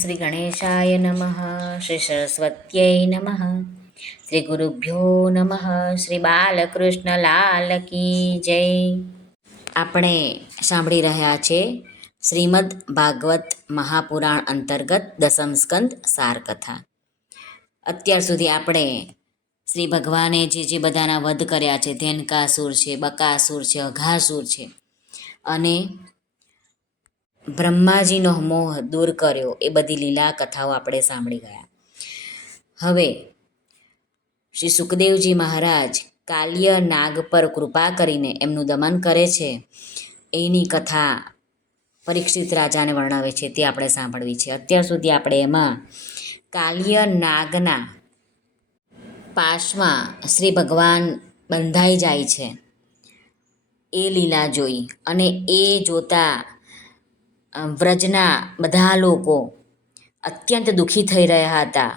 શ્રી ગણેશાય નમઃ. શ્રી સરસ્વત્यै નમઃ. શ્રી ગુરુભ્યો નમઃ. શ્રી બાલકૃષ્ણ લાલ કી જય. આપણે સાંભળી રહ્યા છે શ્રીમદ ભાગવત મહાપુરાણ અંતર્ગત દસમ સ્કંદ સારકથા. અત્યાર સુધી આપણે શ્રી ભગવાને જે બધાના વધ કર્યા છે, ધેનકાસુર છે, બકાસુર છે, અઘાસુર છે, અને બ્રહ્માજીનો મોહ દૂર કર્યો, એ બધી લીલા કથાઓ આપણે સાંભળી ગયા. હવે શ્રી સુખદેવજી મહારાજ કાલ્ય નાગ પર કૃપા કરીને એમનું દમન કરે છે, એની કથા પરીક્ષિત રાજાને વર્ણવે છે, તે આપણે સાંભળવી છે. અત્યાર સુધી આપણે એમાં કાલ્ય નાગના પાશમાં શ્રી ભગવાન બંધાઈ જાય છે એ લીલા જોઈ, અને એ જોતા વ્રજના બધા લોકો અત્યંત દુઃખી થઈ રહ્યા હતા.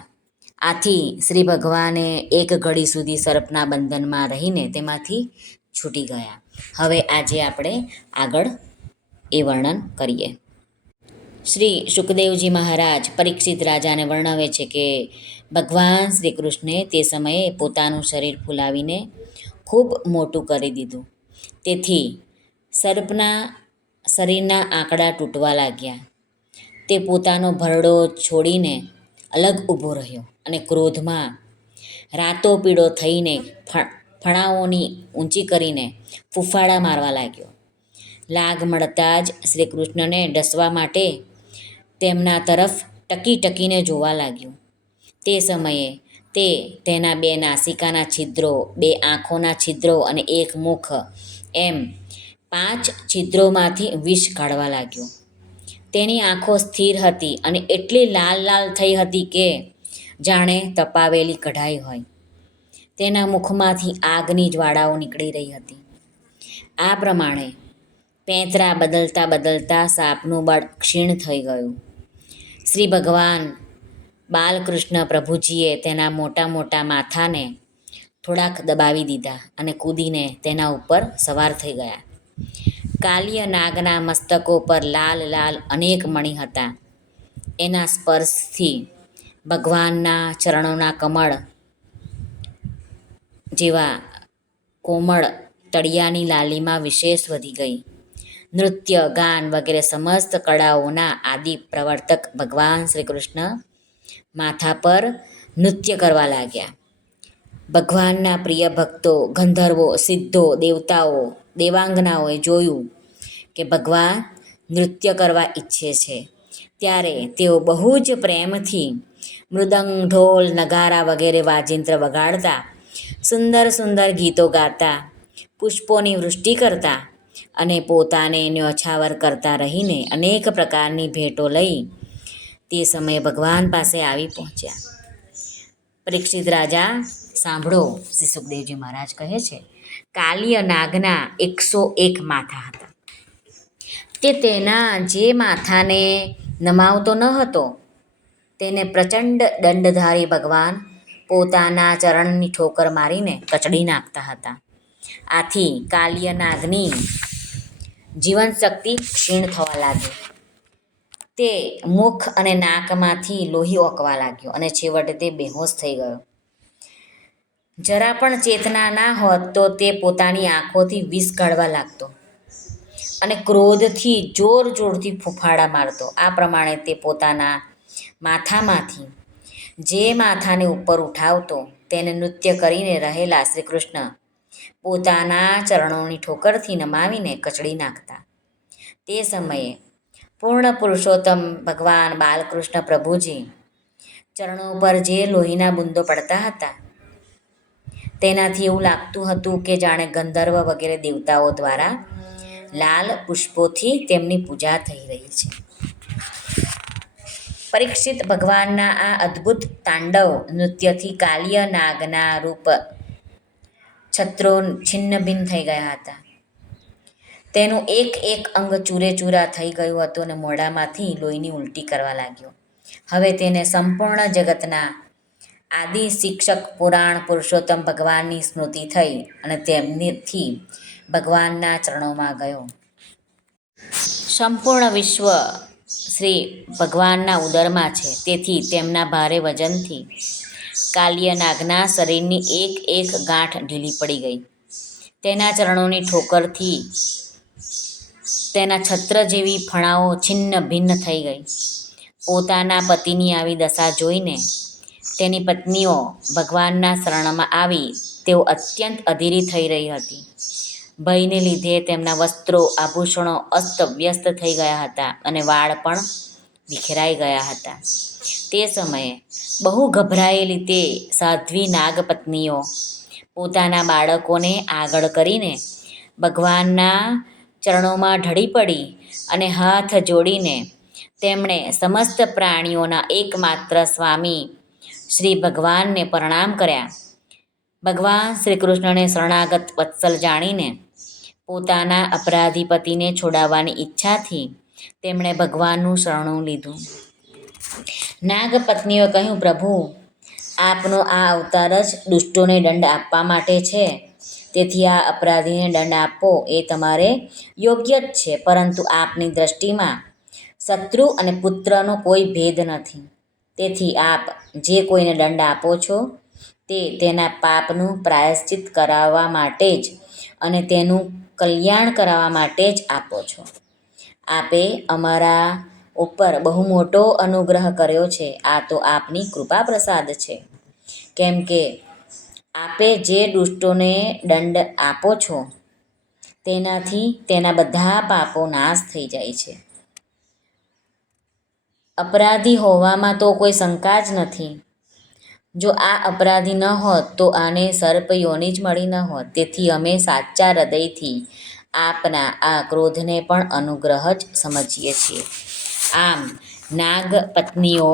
આથી શ્રી ભગવાને એક ઘડી સુધી સર્પના બંધનમાં રહીને તેમાંથી છૂટી ગયા. હવે આજે આપણે આગળ એ વર્ણન કરીએ. શ્રી સુખદેવજી મહારાજ પરીક્ષિત રાજાને વર્ણવે છે કે ભગવાન શ્રી કૃષ્ણે તે સમયે પોતાનું શરીર ફૂલાવીને ખૂબ મોટું કરી દીધું. તેથી સર્પના શરીરના આંકડા તૂટવા લાગ્યા. તે પોતાનો ભરડો છોડીને અલગ ઊભો રહ્યો અને ક્રોધમાં રાતોપીળો થઈને ફણાઓની ઊંચી કરીને ફૂફાડા મારવા લાગ્યો. લાગ મળતા જ શ્રી કૃષ્ણને ડસવા માટે તેમના તરફ ટકી ટકીને જોવા લાગ્યું. તે સમયે તે તેના 2 નાસિકાના છિદ્રો, 2 આંખોના છિદ્રો અને 1 મુખ એમ 5 છિદ્રોમાંથી વિષ કાઢવા લાગ્યો. તેની આંખો સ્થિર હતી અને એટલી લાલ લાલ થઈ હતી કે જાણે તપાવેલી કઢાઈ હોય. તેના મુખમાંથી આગની જ્વાળાઓ નીકળી રહી હતી. આ પ્રમાણે પેંતરા બદલતા બદલતા સાપનું બળ ક્ષીણ થઈ ગયું. શ્રી ભગવાન બાલકૃષ્ણ પ્રભુજીએ તેના મોટા મોટા માથાને થોડાક દબાવી દીધા અને કૂદીને તેના ઉપર સવાર થઈ ગયા. કાલ્ય નાગના મસ્તકો પર લાલ લાલ અનેક મણિ હતા. એના સ્પર્શથી ભગવાનના ચરણોના કમળ જેવા કોમળ તળિયાની લાલીમાં વિશેષ વધી ગઈ. નૃત્ય, ગાન વગેરે સમસ્ત કળાઓના આદિ પ્રવર્તક ભગવાન શ્રી કૃષ્ણ માથા પર નૃત્ય કરવા લાગ્યા. ભગવાનના પ્રિય ભક્તો, ગંધર્વો, સિદ્ધો, દેવતાઓ, દેવાંગનાઓએ જોયું કે ભગવાન નૃત્ય કરવા ઈચ્છે છે, ત્યારે તેઓ બહુ જ પ્રેમથી મૃદંગ, ઢોલ, નગારા વગેરે વાજિંત્ર વગાડતા, સુંદર સુંદર ગીતો ગાતા, પુષ્પોની વૃષ્ટિ કરતા અને પોતાને ન્યોછાવર કરતા રહીને અનેક પ્રકારની ભેટો લઈ તે સમયે ભગવાન પાસે આવી પહોંચ્યા. પરીક્ષિત રાજા સાંભળો, શ્રી સુખદેવજી મહારાજ કહે છે, કાલ્ય નાગના 101 માથા હતા. તે તેના જે માથાને નમાવતો ન હતો તેને પ્રચંડ દંડધારી ભગવાન પોતાના ચરણની ઠોકર મારીને કચડી નાખતા હતા. આથી કાલ્ય નાગની જીવનશક્તિ ક્ષીણ થવા લાગી. તે મુખ અને નાકમાંથી લોહી ઓકવા લાગ્યો અને છેવટે તે બેહોશ થઈ ગયો. જરા પણ ચેતના ના હોત તો તે પોતાની આંખોથી વિષ કાઢવા લાગતો અને ક્રોધથી જોર જોરથી ફૂફાડા મારતો. આ પ્રમાણે તે પોતાના માથામાંથી જે માથાને ઉપર ઉઠાવતો તેને નૃત્ય કરીને રહેલા શ્રી કૃષ્ણ પોતાના ચરણોની ઠોકરથી નમાવીને કચડી નાખતા. તે સમયે પૂર્ણ પુરુષોત્તમ ભગવાન બાલકૃષ્ણ પ્રભુજી ચરણો પર જે લોહીના બુંદો પડતા હતા તેનાથી એવું લાગતું હતું કે જાણે ગંધર્વ વગેરે દેવતાઓ દ્વારા લાલ પુષ્પોથી તેમની પૂજા થઈ રહી છે. પરીક્ષિત ભગવાનના આ અદ્ભુત તાંડવ નૃત્યથી કાલ્ય નાગના રૂપ છત્રો છિન્ન ભિન્ન થઈ ગયા હતા. તેનું એક એક અંગ ચૂરે ચૂરા થઈ ગયું હતું અને મોઢામાંથી લોહીની ઉલટી કરવા લાગ્યો. હવે તેને સંપૂર્ણ જગતના આદિ શિક્ષક પુરાણ પુરુષોત્તમ ભગવાનની સ્મૃતિ થઈ અને તેમનેથી ભગવાનના ચરણોમાં ગયો. સંપૂર્ણ વિશ્વ શ્રી ભગવાનના ઉદરમાં છે. તેથી તેમના ભારે વજનથી કાલિયનાગના શરીરની એક એક ગાંઠ ઢીલી પડી ગઈ. તેના ચરણોની ઠોકરથી તેના છત્ર જેવી ફણાઓ છિન્ન ભિન્ન થઈ ગઈ. પોતાના પતિની આવી દશા જોઈને તેની પત્નીઓ ભગવાનના શરણમાં આવી તેઓ અત્યંત અધીરી થઈ રહી હતી. ભયને લીધે તેમના વસ્ત્રો આભૂષણો અસ્તવ્યસ્ત થઈ ગયા હતા અને વાળ પણ વિખેરાઈ ગયા હતા. તે સમયે બહુ ગભરાયેલી તે સાધ્વી નાગપત્નીઓ પોતાના બાળકોને આગળ કરીને ભગવાનના ચરણોમાં ઢળી પડી અને હાથ જોડીને તેમણે સમસ્ત પ્રાણીઓના એકમાત્ર સ્વામી શ્રી ભગવાનને પ્રણામ કર્યા. ભગવાન શ્રી કૃષ્ણને શરણાગત વત્સલ જાણીને પોતાના અપરાધી પતિને છોડાવવાની ઈચ્છાથી તેમણે ભગવાનનું શરણું લીધું. નાગપત્નીઓએ કહ્યું, પ્રભુ, આપનો આ અવતાર જ દુષ્ટોને દંડ આપવા માટે છે. તેથી આ અપરાધીને દંડ આપવો એ તમારે યોગ્ય જ છે. પરંતુ આપની દ્રષ્ટિમાં શત્રુ અને પુત્રનો કોઈ ભેદ નથી. તેથી આપ જે કોઈને દંડ આપો છો તે તેના પાપનું પ્રાયશ્ચિત કરાવવા માટે જ અને તેનું કલ્યાણ કરાવવા માટે જ આપો છો. આપે અમારા ઉપર બહુ મોટો અનુગ્રહ કર્યો છે. આ તો આપની કૃપા પ્રસાદ છે. કેમ કે આપે જે દુષ્ટોને દંડ આપો છો તેનાથી તેના બધા પાપો નાશ થઈ જાય છે. અપરાધી હોવામાં તો કોઈ શંકા જ નથી. જો આ અપરાધી ન હોત તો આને સર્પ યોનિ જ મળી ન હોત. તેથી અમે સાચા હૃદયથી આપના આ ક્રોધને પણ અનુગ્રહ જ સમજીએ છીએ. આમ નાગપત્નીઓ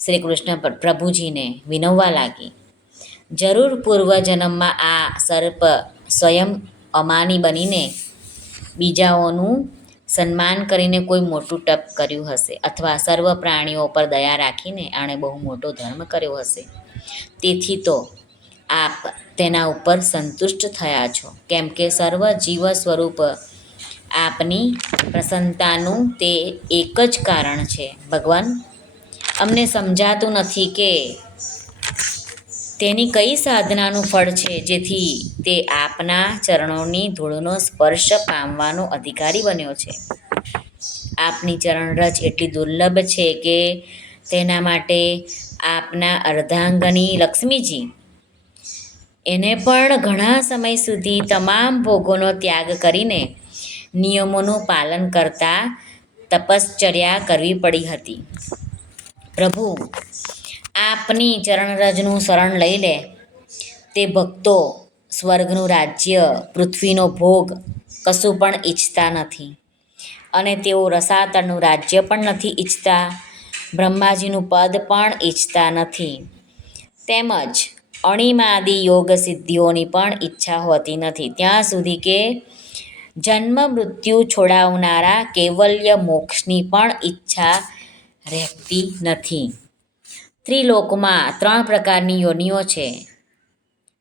શ્રી કૃષ્ણ પ્રભુજીને વિનવવા લાગી. જરૂર પૂર્વજન્મમાં આ સર્પ સ્વયં અમાની બનીને બીજાઓનું સન્માન કરીને કોઈ મોટું તપ કર્યું હશે અથવા સર્વ પ્રાણીઓ પર દયા રાખીને આણે બહુ મોટો ધર્મ કર્યો હશે. તેથી તો આપ તેના ઉપર સંતુષ્ટ થયા છો. કેમ કે સર્વ જીવ સ્વરૂપ આપની પ્રસન્નતાનું તે એક જ કારણ છે. ભગવાન, અમને સમજાતું નથી કે તેની કઈ સાધનાનું ફળ છે જેથી તે આપના ચરણોની ધૂળનો સ્પર્શ પામવાનો અધિકારી બન્યો છે. આપની ચરણરજ એટલી દુર્લભ છે કે તેના માટે આપના અર્ધાંગની લક્ષ્મીજી એને પણ ઘણા સમય સુધી તમામ ભોગોનો ત્યાગ કરીને નિયમોનું પાલન કરતા તપશ્ચર્યા કરવી પડી હતી. પ્રભુ, આપની ચરણરજનું શરણ લઈ લે. તે ભક્તો સ્વર્ગનું રાજ્ય, પૃથ્વીનો ભોગ કશું પણ ઈચ્છતા નથી અને તેઓ રસાતળનું રાજ્ય પણ નથી ઈચ્છતા. બ્રહ્માજીનું પદ પણ ઈચ્છતા નથી. તેમજ અણિમાદી યોગ સિદ્ધિઓની પણ ઈચ્છા હોતી નથી ત્યાં સુધી કે જન્મ મૃત્યુ છોડાવનારા કૈવલ્ય મોક્ષની પણ ઈચ્છા રહેતી નથી. ત્રિલોકમાં 3 પ્રકારની યોનિઓ છે: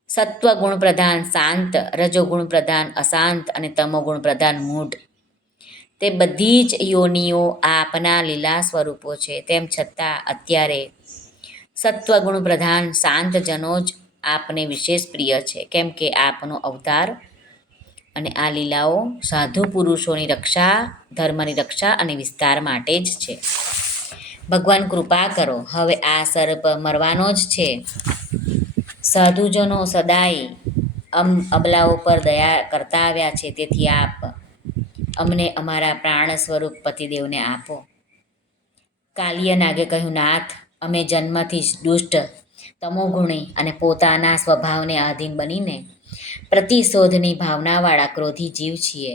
સત્વગુણ પ્રધાન શાંત, રજોગુણ પ્રધાન અશાંત અને તમોગુણ પ્રધાન મૂઢ. તે બધી જ યોનિઓ આપના લીલા સ્વરૂપો છે. તેમ છતાં અત્યારે સત્વગુણ પ્રધાન શાંત જનો જ આપને વિશેષ પ્રિય છે. કેમ કે આપનો અવતાર અને આ લીલાઓ સાધુ પુરુષોની રક્ષા, ધર્મની રક્ષા અને વિસ્તાર માટે જ છે. ભગવાન, કૃપા કરો. હવે આ સર્પ મરવાનો જ છે. સાધુજનો સદાય અબલાઓ પર દયા કરતા આવ્યા છે. તેથી આપ અમને અમારા પ્રાણ સ્વરૂપ પતિદેવને આપો. કાલિયનાગે કહ્યું, નાથ, અમે જન્મથી જ દુષ્ટ, તમોગુણી અને પોતાના સ્વભાવને આધીન બનીને પ્રતિશોધની ભાવનાવાળા ક્રોધી જીવ છીએ.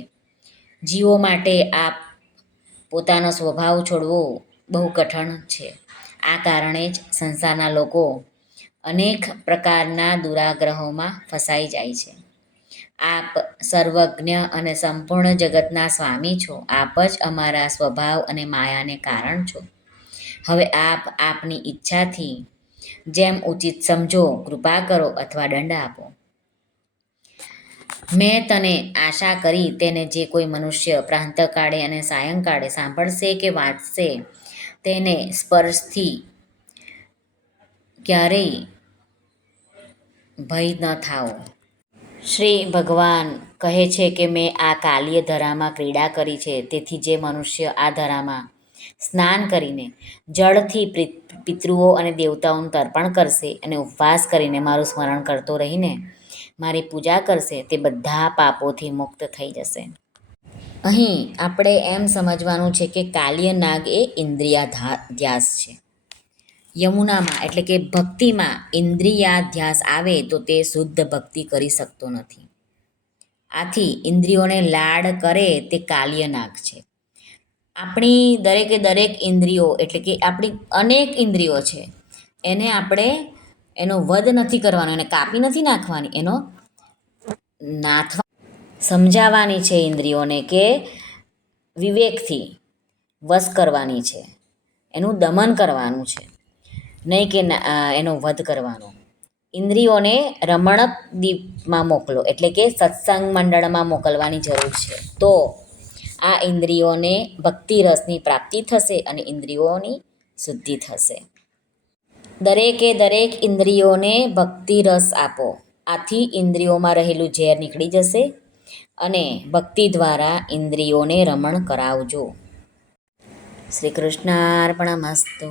જીવો માટે આપ પોતાનો સ્વભાવ છોડવો બહુ કઠણ છે. આ કારણે જ સંસારના લોકો અનેક પ્રકારના દુરાગ્રહોમાં ફસાઈ જાય છે. આપ સર્વજ્ઞ અને સંપૂર્ણ જગતના સ્વામી છો. આપ જ અમારા સ્વભાવ અને માયાને કારણ છો. હવે આપ આપની ઈચ્છાથી જેમ ઉચિત સમજો કૃપા કરો અથવા દંડ આપો. મેં તને આશા કરી તેને જે કોઈ મનુષ્ય પ્રાંતકાળે અને સાયંકાળે સાંભળશે કે વાંચશે તેને સ્પર્શથી ક્યારેય ભય ન થાઓ. શ્રી ભગવાન કહે છે કે મેં આ કાલીય ધરામાં ક્રીડા કરી છે, તેથી જે મનુષ્ય આ ધરામાં સ્નાન કરીને જળથી પિતૃઓ અને દેવતાઓનું તર્પણ કરશે અને ઉપવાસ કરીને મારું સ્મરણ કરતો રહીને મારી પૂજા કરશે તે બધા પાપોથી મુક્ત થઈ જશે. અહીં આપણે એમ સમજવાનું છે કે કાલ્ય નાગ એ ઇન્દ્રિયાધ્યાસ છે. યમુનામાં એટલે કે ભક્તિમાં ઇન્દ્રિયાધ્યાસ આવે તો તે શુદ્ધ ભક્તિ કરી શકતો નથી. આથી ઇન્દ્રિયોને લાડ કરે તે કાલ્ય નાગ છે. આપણી દરેકે દરેક ઇન્દ્રિયો એટલે કે આપણી અનેક ઇન્દ્રિયો છે, એને આપણે એનો વધ નથી કરવાનો, એને કાપી નથી નાખવાની, એનો નાથવા સમજાવવાની છે. ઇન્દ્રિયોને કે વિવેકથી વશ કરવાની છે, એનું દમન કરવાનું છે, નહીં કે એનો વધ કરવાનો. ઇન્દ્રિયોને રમણક દીપમાં મોકલો એટલે કે સત્સંગ મંડળમાં મોકલવાની જરૂર છે. તો આ ઇન્દ્રિયોને ભક્તિ રસની પ્રાપ્તિ થશે અને ઇન્દ્રિયોની શુદ્ધિ થશે. દરેકે દરેક ઇન્દ્રિયોને ભક્તિ રસ આપો. આથી ઇન્દ્રિયોમાં રહેલું ઝેર નીકળી જશે અને ભક્તિ દ્વારા ઇન્દ્રિયોને રમણ કરાવજો. શ્રી કૃષ્ણાર્પણમસ્તુ.